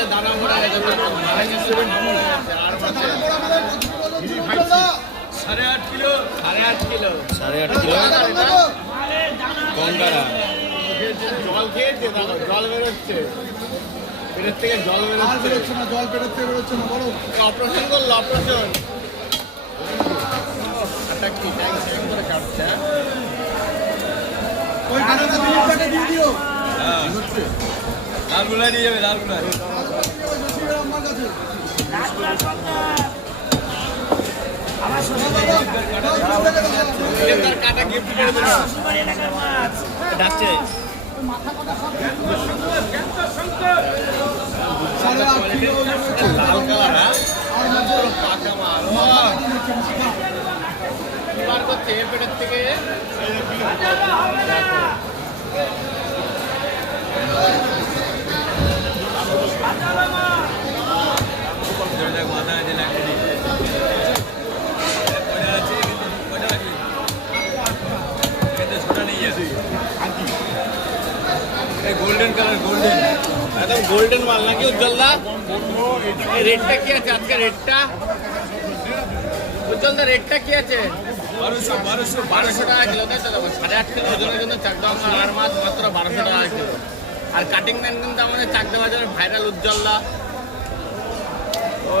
জলে দানা মোড়া গেছে সাড়ে আট কিলো গঙ্গারা জল খেয়েছে দেখো জল বেরোচ্ছে পেটের থেকে জল বেরোচ্ছে না, জল পেটের থেকে বেরোচ্ছে না, বলো। অপারেশন করলো অপারেশন কি ট্যাঙ্ক ট্যাঙ্ক করে কাটছে ওই কানাটা বিলিপটাকে দিয়ে দিও। লালগুলা নিয়ে যাবে লালগুলা আমার কাছে। তার কাটা গিফট করে দেবো ডাকছে লাল কালার পাকা মাল বার করছে পেটের থেকে গোল্ডেন কালার গোল্ডেন একদম গোল্ডেন মাল নাকি উজ্জ্বলদা রেটটা কি আছে আজকে রেটটা উজ্জ্বলদা রেটটা কি আছে 1200 টাকা কিলো তাই তো 8.5 কিলো ওজনের জন্য চাকদা আর মাছ মাত্র 1200 টাকা কিলো আর কাটিং ম্যান কিন্তু আমাদের চাকদা বাজারের ভাইরাল উজ্জ্বলদা ও